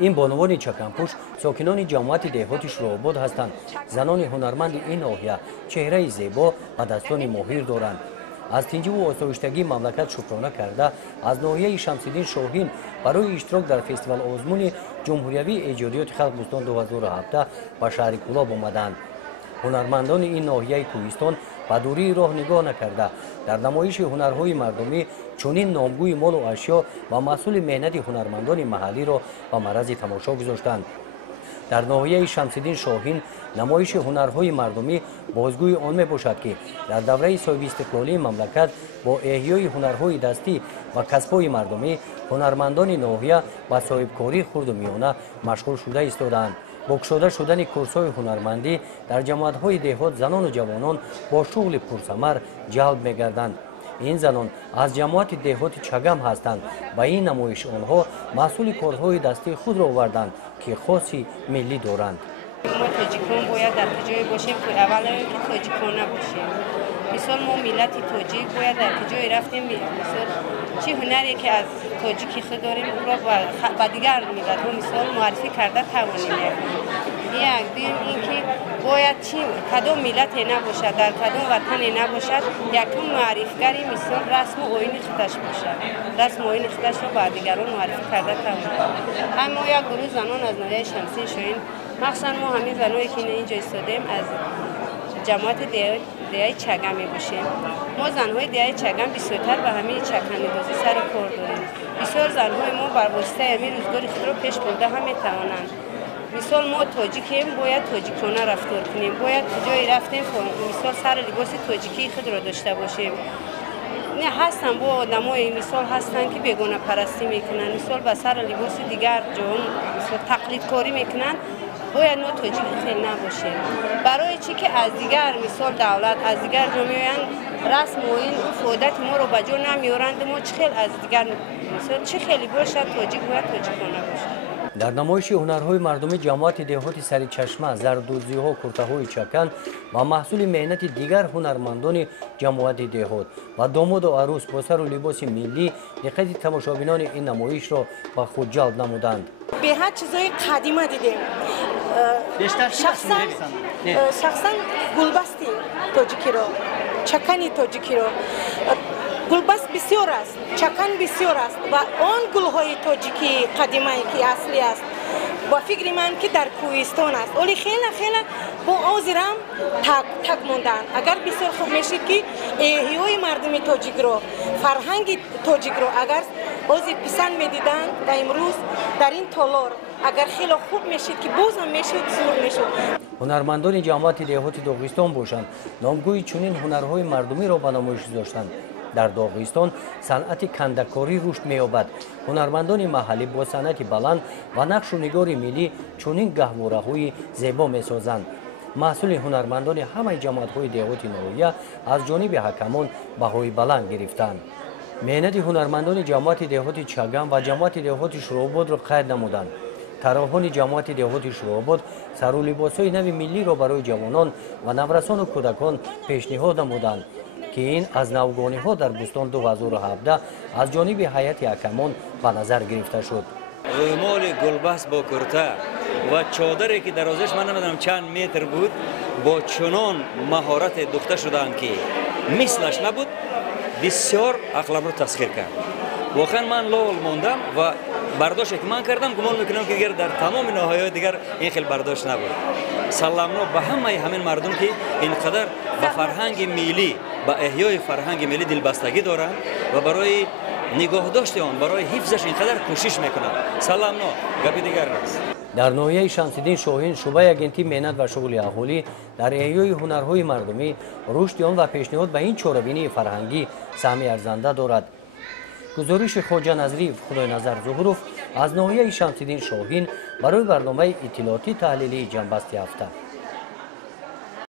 این بانوان چکمپوش ساکنان جماعت دهات شروع‌آباد هستند. زنان هنرمند این ناحیه چهره زیبا و دستان ماهر دارند. از تنظیم و آسایشگی مملکت شکرانه کرده از ناحیه شمس‌الدین شاهین برای اشتراک در فستیوال آزمون جمهوری ایجادیات خلق بوستان 2017 به شهر کلاب آمدند. هنرمندان این ناحیه کوهستان به دوری راه نگاه نکرده در نمایش هنرهای مردمی چنین نامگوی مال و اشیا و محصول مهنت هنرمندان محلی را به معرض تماشا گذاشتند. در ناحیه شمس‌الدین شاهین نمایش هنرهای مردمی بازگوی آن میباشد که در دوره صاحب استقلالی مملکت با احیای هنرهای دستی و کسب‌های مردمی هنرمندان ناحیه به صاحبکاری خرد و میانه مشغول شده ایستادند. بگشوده شدن کورس‌های هنرمندی در جماعت‌های دهات زنان و جوانان با شغل پرثمر جلب می‌گردند. این زنان از جماعت دهات چگم هستند. با این نمایش آنها محصول کارهای دستی خود را آوردند که خاصی ملی دارند. ما تاجیکان باید در کجای باشیم که اول که تاجیکان نباشیم. مثال ما ملت تاجیک باید در کجای رفتیم مثال چه هنری که از تاجیکی خود داریم او را با دیگر ملت‌ها مثال معرفی کرده توانیم. یک دین اینکه باید چی کدام ملت نباشد در کدام وطن نباشد یکم معرفیگری مثال رسم و آیین خودش باشد. رسم و آیین خودش را با دیگران معرفی کرده توانیم. اما یک گروه زنان از ناحیه شمسی شاهین مخصوصا ما همین زنایی که اینجا ایستادیم از جماعت دهه چگم میباشیم. ما زنهای دهه چگم بسیارتر به همه چکن‌اندازی سر کار داریم. بسیار زنهای ما بر واسطه همین روزگار خود را پیش برده هم میتوانند. مثال ما تاجیکیم باید تاجیکانه رفتار کنیم. باید جایی رفتیم مثال سر لباس تاجیکی خود را داشته باشیم. نه هستن با آدمای مثال هستن که بیگانه پرستی میکنن. مثال به سر لباس دیگر جان مثال تقلید کاری میکنن. باید ما تاجیک خیلی نباشیم. برای چی که از دیگر مثال دولت از دیگر جامعه رسم و این فعادت ما رو به جا نمیارند. ما چه خیلی از دیگر مثال چه خیلی باشد تاجیک باید تاجیکانه باشد. در نمایش هنرهای مردمی جماعت دهات سرچشمه، زردوزی‌ها، کرته‌های چکن و محصول مهنت دیگر هنرمندان جماعت دهات و داماد و عروس با سر و لباس ملی دقت تماشابینان این نمایش را به خود جلب نمودند. به هر چیزای قدیمی دیدیم. شخصا گلبستی تاجیکی رو، چکنی تاجیکی رو گلبست بسیار است، چکن بسیار است و آن گلهای تاجیکی قدیمی که اصلی است با فکر من که در کوهستان است ولی خیلی با آزرم تک موندن. اگر بسیار خوب میشید که احیای مردم تاجیک رو فرهنگ تاجیک رو اگر بازی پسند میدیدن و امروز در این تالار اگر خیلی خوب میشید که بازم میشد زور میشد. هنرمندان جماعت دهات داغستان باشند نامگوی چنین هنرهای مردمی را به نمایش گذاشتند. در داغستان صنعت کندکاری رشد می‌یابد. هنرمندان محلی با صنعت بلند و نقش و نگار ملی چنین گهواره‌های زیبا می‌سازند. محصول هنرمندان همه جماعت‌های دهات ناحیه از جانب حکمان بهای بلند گرفتند. مهنت هنرمندان جماعت دهات چگم و جماعت دهات شروع‌آباد را قید نمودند. طراحان جماعت دهات شروع‌آباد سر و لباس‌های نو ملی را برای جوانان و نورسان و کودکان پیشنهاد نمودند که این از نوگانی‌ها در بوستان 2017 از جانب هیئت حکمان به نظر گرفته شد. رومال گلبست با کرته و چادری که درازش من نمیدونم چند متر بود با چنان مهارت دوخته شدند که مثلش نبود بسیار عقلم رو تسخیر کرد. واقعا من لال ماندم و برداشت که من کردم گمان میکنم که دیگر در تمام ناحیه‌های دیگر این خیلی برداشت نبود. سلامنا به همین مردم که اینقدر به فرهنگ ملی با احیای فرهنگ ملی دلبستگی دارند و برای نگاه داشته آن برای حفظش اینقدر کوشش میکنند. سلامنا گپی دیگر نیست. در ناحیه شمس‌الدین شاهین شعبه اگنتی مهنت و شغل اهالی در احیای هنرهای مردمی رشد آن و پیشنهاد به این چاره‌بینی فرهنگی سهم ارزنده دارد. گزارش خواجه نظری خدای نظر ظهوروف از ناحیه شمس‌الدین شاهین برای برنامه اطلاعاتی تحلیلی جنبسته هفته.